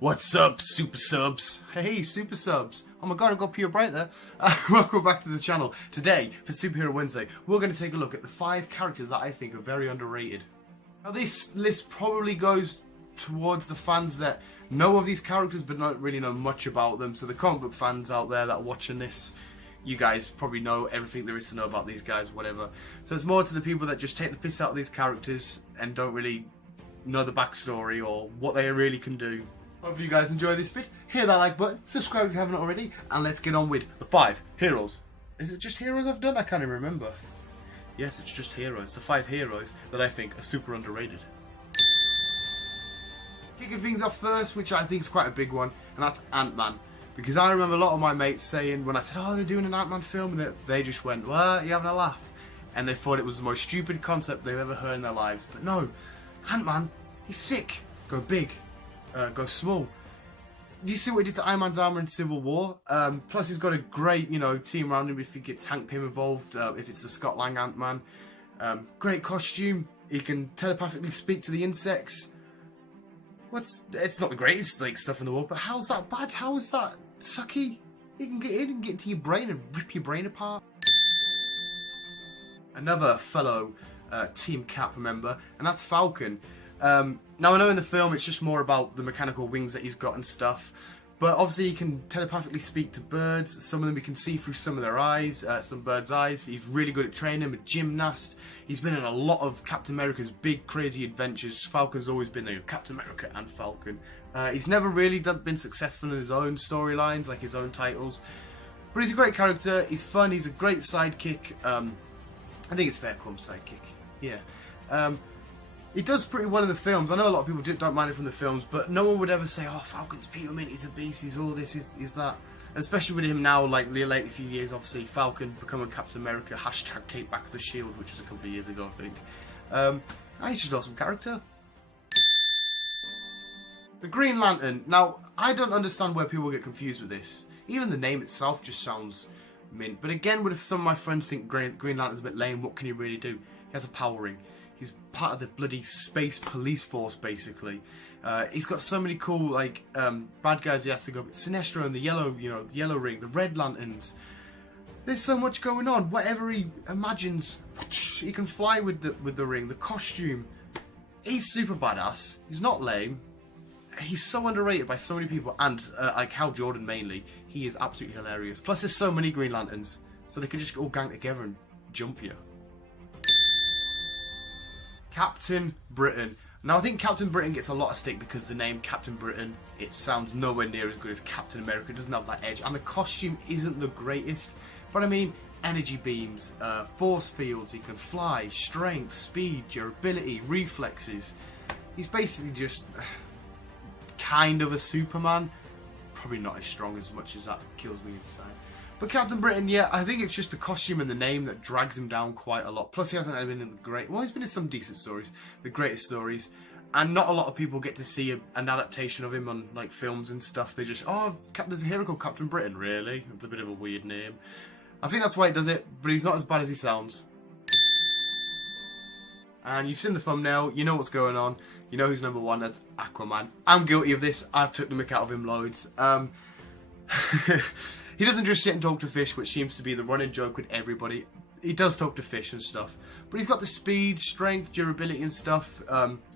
What's up, super subs? Hey, super subs. Oh my god, I got pure bright there. Welcome back to the channel. Today, for Superhero Wednesday, we're going to take a look at the 5 characters that I think are very underrated. Now, this list probably goes towards the fans that know of these characters but don't really know much about them. So the comic book fans out there that are watching this, you guys probably know everything there is to know about these guys, whatever. So it's more to the people that just take the piss out of these characters and don't really know the backstory or what they really can do. Hope you guys enjoy this vid. Hit that like button, subscribe if you haven't already, and let's get on with the 5 heroes. Is it just heroes I've done? I can't even remember. Yes, it's just heroes. The 5 heroes that I think are super underrated. Kicking things off first, which I think is quite a big one, and that's AntMan. Because I remember a lot of my mates saying, when I said, oh, they're doing an AntMan film, and they just went, what, you having a laugh? And they thought it was the most stupid concept they've ever heard in their lives. But no, AntMan, he's sick. Go big. Go small. Do you see what he did to Iron Man's armor in Civil War? Plus he's got a great, team around him if he gets Hank Pym involved, if it's the Scott Lang Ant-Man. Great costume. He can telepathically speak to the insects. It's not the greatest stuff in the world, but how's that bad? How is that sucky? He can get in and get into your brain and rip your brain apart. Another fellow Team Cap member, and that's Falcon. Now I know in the film it's just more about the mechanical wings that he's got and stuff, but obviously he can telepathically speak to birds. Some of them he can see through some of their eyes, some birds' eyes. He's really good at training, a gymnast. He's been in a lot of Captain America's big crazy adventures. Falcon's always been there, Captain America and Falcon. He's never really been successful in his own storylines, like his own titles, but he's a great character. He's fun, he's a great sidekick. I think it's fair to call him sidekick, yeah. He does pretty well in the films. I know a lot of people don't mind it from the films, but no one would ever say, oh, Falcon's Peter Mint, he's a beast, he's all this, he's that. And especially with him now, like the late few years, obviously, Falcon becoming Captain America, hashtag take back the shield, which was a couple of years ago, I think. He's just an awesome character. The Green Lantern. Now, I don't understand where people get confused with this. Even the name itself just sounds mint. But again, what if some of my friends think Green Lantern's a bit lame, what can he really do? He has a power ring. He's part of the bloody space police force, basically. He's got so many cool, bad guys he has to go. Sinestro and the yellow, yellow ring, the Red Lanterns. There's so much going on. Whatever he imagines, he can fly with the ring, the costume. He's super badass. He's not lame. He's so underrated by so many people, and like Hal Jordan mainly. He is absolutely hilarious. Plus, there's so many Green Lanterns, so they can just all gang together and jump you. Captain Britain. Now I think Captain Britain gets a lot of stick because the name Captain Britain, it sounds nowhere near as good as Captain America. It doesn't have that edge, and the costume isn't the greatest, but I mean, energy beams, force fields, he can fly, strength, speed, durability, reflexes. He's basically just kind of a Superman. Probably not as strong as much as that kills me inside. But Captain Britain, yeah, I think it's just the costume and the name that drags him down quite a lot. Plus, he hasn't been in he's been in some decent stories, the greatest stories, and not a lot of people get to see an adaptation of him on films and stuff. They just, oh, there's a hero called Captain Britain, really? It's a bit of a weird name. I think that's why he does it, but he's not as bad as he sounds. And you've seen the thumbnail, you know what's going on, you know who's number 1, that's Aquaman. I'm guilty of this, I've took the mick out of him loads. He doesn't just sit and talk to fish, which seems to be the running joke with everybody. He does talk to fish and stuff. But he's got the speed, strength, durability and stuff.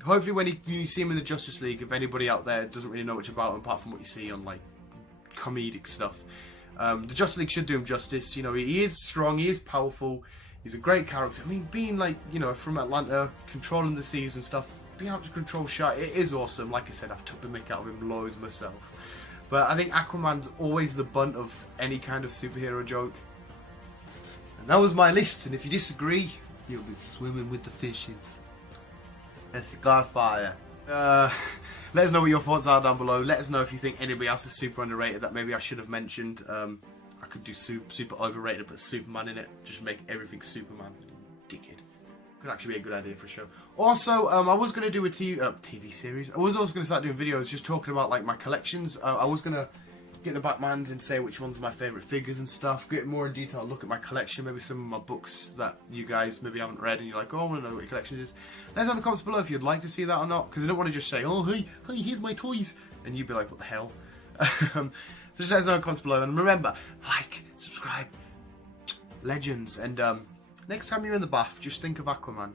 Hopefully when you see him in the Justice League, if anybody out there doesn't really know much about him apart from what you see on comedic stuff, the Justice League should do him justice. He is strong, he is powerful, he's a great character. I mean, being from Atlanta, controlling the seas and stuff, being able to control Shark, it is awesome. Like I said, I've took the mick out of him loads myself. But I think Aquaman's always the bunt of any kind of superhero joke. And that was my list, and if you disagree, you'll be swimming with the fishes. That's the Godfather. Let us know what your thoughts are down below. Let us know if you think anybody else is super underrated that maybe I should have mentioned. I could do super overrated, put Superman in it. Just make everything Superman. Dickhead. Could actually be a good idea for a show. Also, I was going to do a TV series. I was also going to start doing videos just talking about my collections. I was going to get the Batmans and say which ones are my favourite figures and stuff. Get more in detail, look at my collection, maybe some of my books that you guys maybe haven't read and you're like, oh, I want to know what your collection is. Let us know in the comments below if you'd like to see that or not, because I don't want to just say, oh, hey, here's my toys. and you'd be like, what the hell? So just let us know in the comments below, and remember, like, subscribe, legends, and next time you're in the bath, just think of Aquaman.